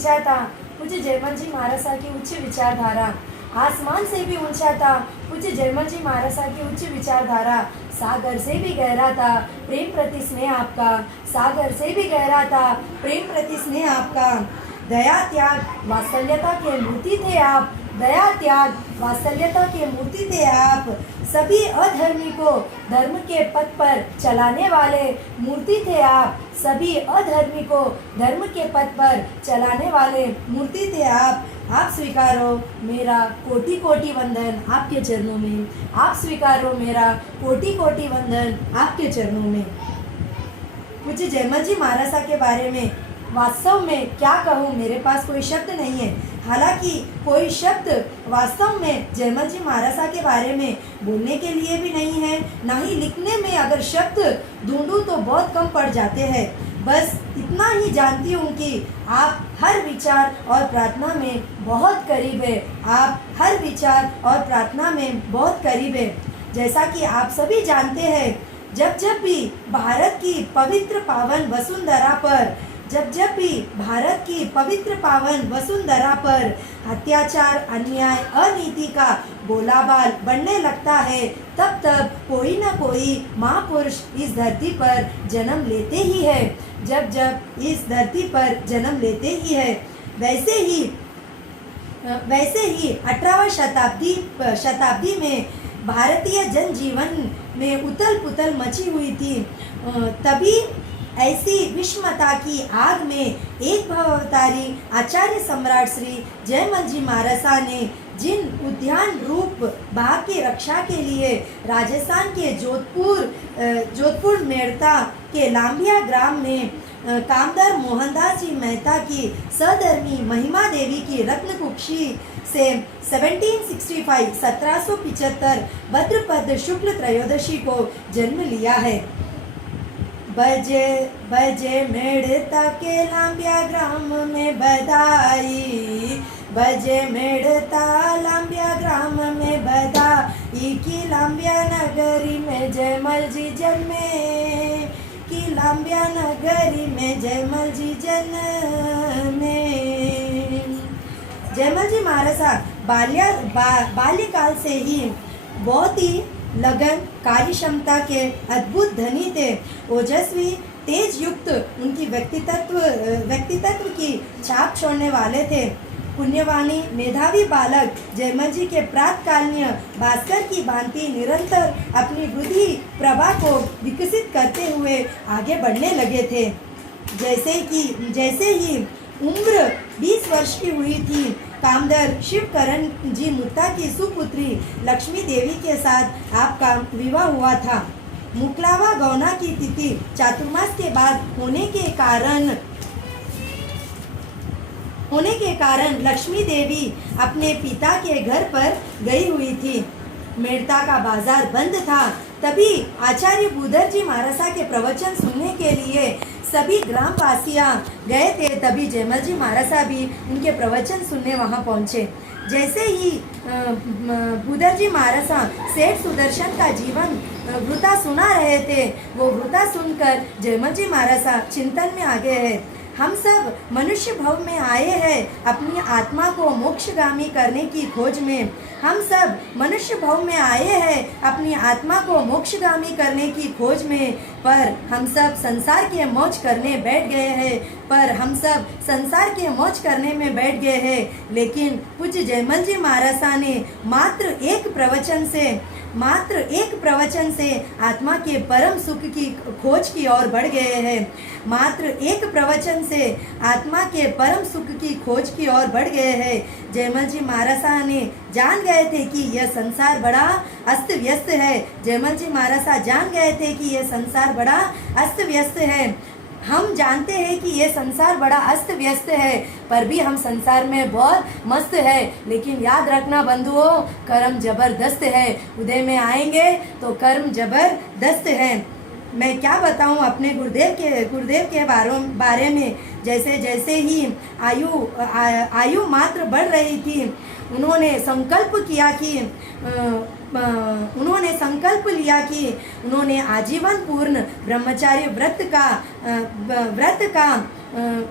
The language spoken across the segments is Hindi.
ऊंचा था पूज्य जयमल जी महाराज की उच्च विचारधारा। आसमान से भी ऊंचा था पूज्य जयमल जी महाराज की उच्च विचारधारा। सागर से भी गहरा था प्रेम प्रति स्नेह आपका। सागर से भी गहरा था प्रेम प्रति स्नेह आपका। दया त्याग वात्सल्यता के मूर्ति थे आप। दया त्याग वात्सल्यता के मूर्ति थे आप। सभी अधर्मी को धर्म के पथ पर चलाने वाले मूर्ति थे आप। सभी अधर्मी को धर्म के पथ पर चलाने वाले मूर्ति थे आप। आप स्वीकारो मेरा कोटि कोटि वंदन आपके चरणों में। आप स्वीकारो मेरा कोटि कोटि वंदन आपके चरणों में। पूज्य जयमल जी महाराज के बारे में वास्तव में क्या कहूँ, मेरे पास कोई शब्द नहीं है। हालांकि कोई शब्द वास्तव में जयमल जी महाराज के बारे में बोलने के लिए भी नहीं है, ना ही लिखने में अगर शब्द ढूंढूं तो बहुत कम पड़ जाते हैं। बस इतना ही जानती हूँ कि आप हर विचार और प्रार्थना में बहुत करीब है। आप हर विचार और प्रार्थना में बहुत करीब है। जैसा कि आप सभी जानते हैं, जब जब भी भारत की पवित्र पावन वसुंधरा पर जब भी भारत की पवित्र पावन वसुंधरा पर अत्याचार, अन्याय, अनीति का गोलाबाल बढ़ने लगता है, तब तब कोई न कोई महापुरुष इस धरती पर जन्म लेते ही है। जब जब इस धरती पर जन्म लेते ही है। वैसे ही 18वीं शताब्दी में भारतीय जनजीवन में उथल पुथल मची हुई थी। तभी ऐसी विषमता की आग में एक भवावतारी आचार्य सम्राट श्री जयमल जी महाराज ने जिन उद्यान रूप बाग की रक्षा के लिए राजस्थान के जोधपुर मेड़ता के लांबिया ग्राम में कामदार मोहनदास जी मेहता की सधर्मी महिमा देवी की रत्न कुक्षी से 1775 भद्रपद शुक्ल त्रयोदशी को जन्म लिया है। बजे बजे मेड़ता के लांबिया ग्राम में बधाई। बजे मेड़ता लांबिया ग्राम में बधाई की लांबिया नगरी में जयमल जी जन्मे। की लांबिया नगरी में जयमल जी जन्मे। जयमल जी महाराज बाल्यकाल से ही बहुत ही लगन, कार्य क्षमता के अद्भुत धनी थे। ओजस्वी, तेज युक्त उनकी व्यक्तित्व की छाप छोड़ने वाले थे। पुण्यवाणी, मेधावी बालक जयमल जी के प्रातकालीन भास्कर की भांति निरंतर अपनी बुद्धि प्रभा को विकसित करते हुए आगे बढ़ने लगे थे। जैसे ही उम्र 20 वर्ष की हुई थी, कामदर शिवकरण जी मुक्ता की सुपुत्री लक्ष्मी देवी के साथ आपका विवाह हुआ था। मुकलावा गौना की तिथि चातुर्मास के बाद होने के कारण लक्ष्मी देवी अपने पिता के घर पर गई हुई थी। मेड़ता का बाजार बंद था। तभी आचार्य बुधर जी महाराज के प्रवचन सुनने के लिए सभी ग्रामवासियां गए थे। तभी जयमल जी महाराज भी उनके प्रवचन सुनने वहां पहुंचे। जैसे ही बुधर जी महाराज सेठ सुदर्शन का जीवन वृता सुना रहे थे, वो वृता सुनकर जयमल जी महाराज चिंतन में आ गए हैं। हम सब मनुष्य भव में आए हैं अपनी आत्मा को मोक्षगामी करने की खोज में। हम सब मनुष्य भव में आए हैं अपनी आत्मा को मोक्षगामी करने की खोज में, पर हम सब संसार के मौज करने बैठ गए हैं। बैठ गए हैं। लेकिन पूज्य जयमल जी महाराज ने मात्र एक प्रवचन से आत्मा के परम सुख की खोज की ओर बढ़ गए हैं। मात्र एक प्रवचन से आत्मा के परम सुख की खोज की ओर बढ़ गए हैं। जयमल जी महाराज ने जान गए थे कि यह संसार बड़ा अस्त व्यस्त है। जयमल जी महाराज जान गए थे कि यह संसार बड़ा अस्त व्यस्त है। हम जानते हैं कि ये संसार बड़ा अस्त व्यस्त है, पर भी हम संसार में बहुत मस्त है। लेकिन याद रखना बंधुओं, कर्म जबरदस्त है। उदय में आएंगे तो कर्म जबरदस्त है। मैं क्या बताऊं अपने गुरुदेव के बारे में। जैसे ही आयु मात्र बढ़ रही थी, उन्होंने संकल्प किया कि उन्होंने संकल्प लिया कि उन्होंने आजीवन पूर्ण ब्रह्मचार्य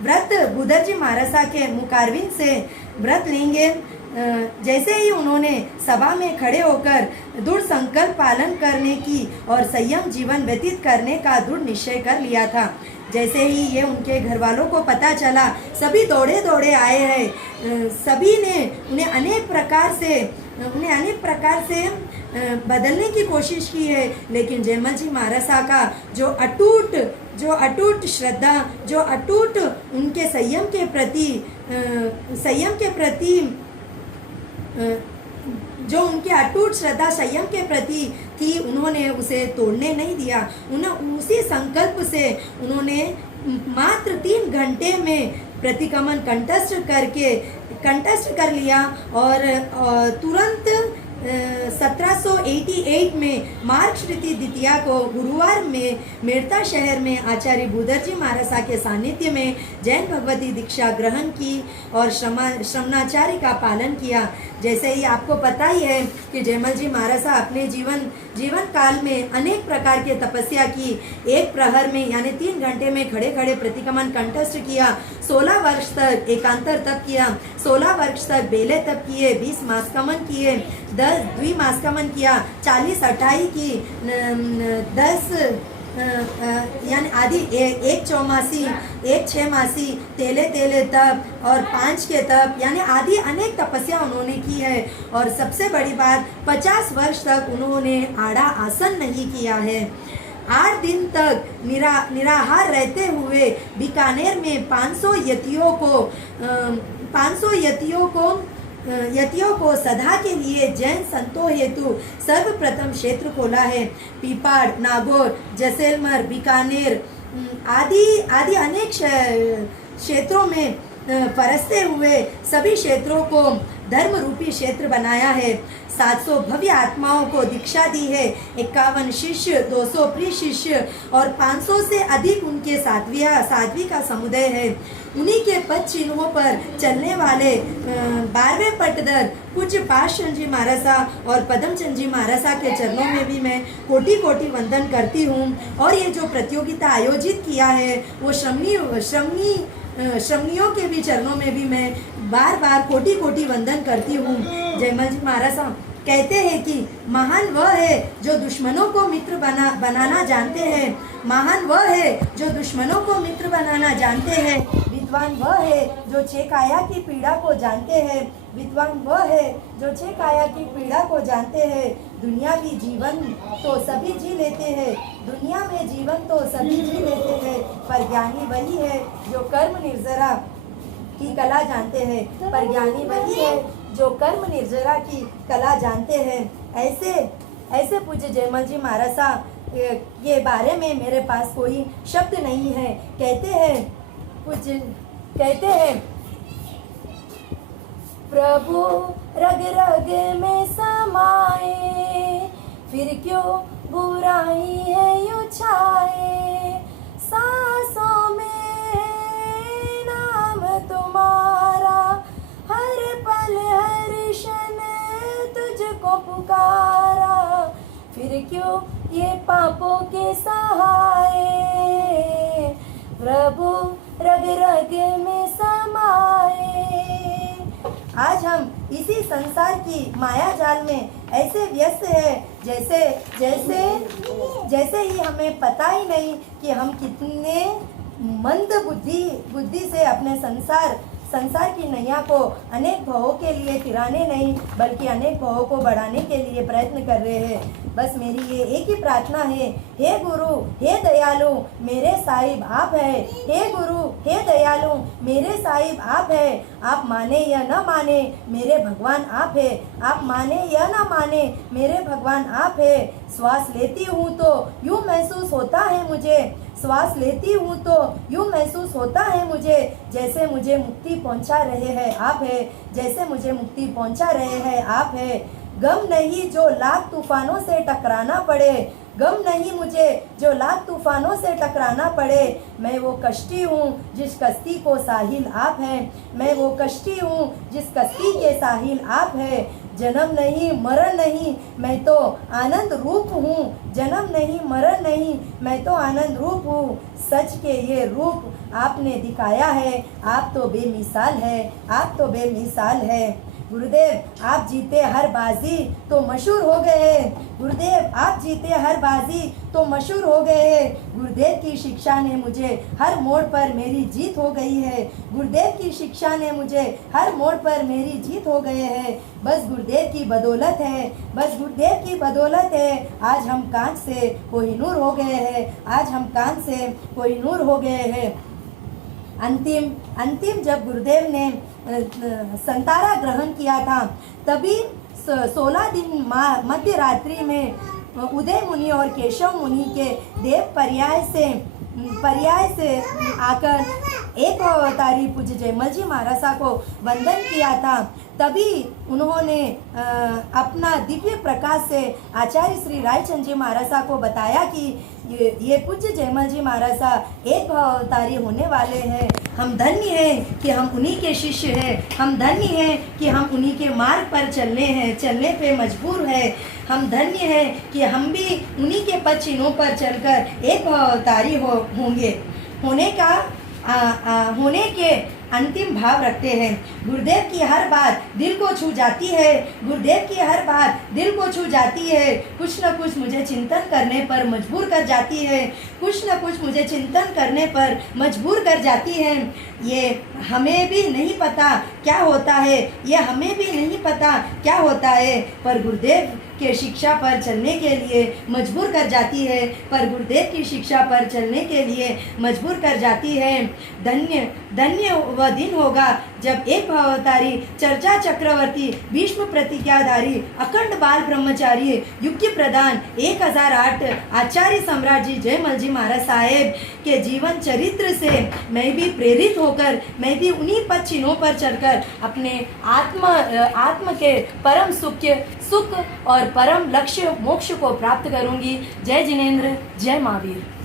व्रत बुद्धजी महाराज के मुखारविंद से व्रत लेंगे। जैसे ही उन्होंने सभा में खड़े होकर दृढ़ संकल्प पालन करने की और संयम जीवन व्यतीत करने का दृढ़ निश्चय कर लिया था, जैसे ही ये उनके घर वालों को पता चला, सभी दौड़े दौड़े आए हैं। सभी ने उन्हें अनेक प्रकार से बदलने की कोशिश की है, लेकिन जयमल जी महाराज का जो अटूट श्रद्धा, जो अटूट उनके संयम के प्रति जो उनकी अटूट श्रद्धा संयम के प्रति थी, उन्होंने उसे तोड़ने नहीं दिया। उसी संकल्प से उन्होंने मात्र 3 घंटे में प्रतिक्रमण कंठस्थ कर लिया और तुरंत 1788 में मार्ग श्रुति द्वितीया को गुरुवार में मेड़ता शहर में आचार्य बुद्धजी महाराज के सानिध्य में जैन भगवती दीक्षा ग्रहण की और श्रमणाचार्य का पालन किया। जैसे ही आपको पता ही है कि जयमल जी महाराज अपने जीवन काल में अनेक प्रकार के तपस्या की। एक प्रहर में यानी 3 घंटे में खड़े खड़े प्रतिक्रमण कंठस्थ किया, 16 वर्ष तक एकांतर तप किया, 16 वर्ष तक बेले तप किए, 20 मासकमन किए, 10 द्विमासकमन किया, 40 अठाई की, 10 यानी आदि एक चौमासी, एक 6 मासी, तेले तप और 5 के तप यानी आदि अनेक तपस्या उन्होंने की है। और सबसे बड़ी बात 50 वर्ष तक उन्होंने आड़ा आसन नहीं किया है। 8 दिन तक निराहार रहते हुए बीकानेर में 500 यतियों को सदा के लिए जैन संतों हेतु सर्वप्रथम क्षेत्र खोला है। पीपाड़, नागौर, जैसलमेर, बीकानेर आदि अनेक क्षेत्रों में परसते हुए सभी क्षेत्रों को धर्म रूपी क्षेत्र बनाया है। 700 भव्य आत्माओं को दीक्षा दी है, 51 शिष्य, 200 प्रिय शिष्य और 500 से अधिक उनके साध्वी का समुदाय है। उन्हीं के पद चिन्हों पर चलने वाले 12वें पटदर पूज्य पाशचंद जी महाराज और पदमचंद जी महाराज के चरणों में भी मैं कोटि कोटि वंदन करती हूँ। और ये जो प्रतियोगिता आयोजित किया है वो श्रमणियों के भी चरणों में भी मैं बार बार कोटि कोटि वंदन करती हूँ। जयमल जी महाराज कहते हैं कि महान वह है जो दुश्मनों को मित्र बनाना जानते हैं, महान वह है जो दुश्मनों को मित्र बनाना जानते हैं। विद्वान वह है जो 6 काया की पीड़ा को जानते हैं, विद्वान वह है जो 6 काया की पीड़ा को जानते हैं। दुनियावी जीवन तो सभी जी लेते हैं, दुनिया में जीवन तो सभी जी लेते हैं, पर ज्ञानी वही है जो कर्म निर्जरा की कला जानते हैं, पर ज्ञानी वही है जो कर्म निर्जरा की कला जानते हैं। ऐसे पूज्य जयमल जी महाराज ये बारे में मेरे पास कोई शब्द नहीं है। कहते हैं प्रभु रग रग में समाए, फिर क्यों बुराई है यूं छाए, सांसों में नाम तुम्हारा, हर पल हर क्षण तुझको पुकारा, फिर क्यों ये पापों के सहाय, प्रभु रग रग में समाए। आज हम इसी संसार की माया जाल में ऐसे व्यस्त है जैसे ही हमें पता ही नहीं कि हम कितने मंद बुद्धि से अपने संसार की नैया को अनेक भावों के लिए तिराने नहीं बल्कि अनेक भावों को बढ़ाने के लिए प्रयत्न कर रहे हैं। बस मेरी ये एक ही प्रार्थना है, हे गुरु हे दयालु मेरे साहिब आप है, हे गुरु हे दयालु मेरे साहिब आप है, आप माने या न माने मेरे भगवान आप है, आप माने या न माने मेरे भगवान आप है। श्वास लेती हूँ तो यूँ महसूस होता है मुझे, श्वास लेती हूँ तो यूँ महसूस होता है मुझे, जैसे मुझे मुक्ति पहुँचा रहे हैं आप है, जैसे मुझे मुक्ति पहुँचा रहे हैं आप है। गम नहीं जो लाख तूफानों से टकराना पड़े, गम नहीं मुझे जो लाख तूफानों से टकराना पड़े, मैं वो कश्ती हूँ जिस कश्ती को साहिल आप हैं, मैं वो कश्ती हूँ जिस कश्ती के साहिल आप हैं। जन्म नहीं मरण नहीं, मैं तो आनंद रूप हूँ। जन्म नहीं मरण नहीं, मैं तो आनंद रूप हूँ। सच के ये रूप आपने दिखाया है, आप तो बेमिसाल है, आप तो बेमिसाल है। गुरुदेव आप जीते हर बाजी तो मशहूर हो गए। गुरुदेव आप जीते हर बाजी तो मशहूर हो गए। गुरुदेव की शिक्षा ने मुझे हर मोड़ पर मेरी जीत हो गई है। गुरुदेव की शिक्षा ने मुझे हर मोड़ पर मेरी जीत हो गए है। बस गुरुदेव की बदौलत है, बस गुरुदेव की बदौलत है। आज हम कांच से कोहिनूर हो गए हैं, आज हम कांच से कोहिनूर हो गए हैं। अंतिम जब गुरुदेव ने संतारा ग्रहण किया था, तभी 16 दिन मध्य रात्रि में उदय मुनि और केशव मुनि के देव पर्याय से आकर एक अवतारी पूज्य जयमल जी महाराज को वंदन किया था। तभी उन्होंने अपना दिव्य प्रकाश से आचार्य श्री रायचंद जी महाराज को बताया कि ये पूज्य जयमल जी महाराज एक अवतारी होने वाले हैं। हम धन्य हैं कि हम उन्हीं के शिष्य हैं, हम धन्य हैं कि हम उन्हीं के मार्ग पर चलने पे मजबूर है। हम धन्य हैं कि हम भी उन्हीं के पद चिन्हों पर चलकर एक अवतारी होंगे, होने के अंतिम भाव रखते हैं। गुरुदेव की हर बात दिल को छू जाती है, गुरुदेव की हर बात दिल को छू जाती है। कुछ न कुछ मुझे चिंतन करने पर मजबूर कर जाती है, कुछ न कुछ मुझे चिंतन करने पर मजबूर कर जाती है। ये हमें भी नहीं पता क्या होता है, ये हमें भी नहीं पता क्या होता है, पर गुरुदेव के शिक्षा पर चलने के लिए मजबूर कर जाती है, पर गुरुदेव की शिक्षा पर चलने के लिए मजबूर कर जाती है। धन्य वह दिन होगा जब एक भवतारी चर्चा चक्रवर्ती भीष्म प्रतिज्ञाधारी अखंड बाल ब्रह्मचारी युक्ति प्रदान 1008 आचार्य सम्राट जी जयमल जी महाराज साहेब के जीवन चरित्र से मैं भी प्रेरित होकर मैं भी उन्हीं पद चिन्हों पर चलकर अपने आत्म के परम सुख और परम लक्ष्य मोक्ष को प्राप्त करूंगी। जय जिनेंद्र, जय महावीर।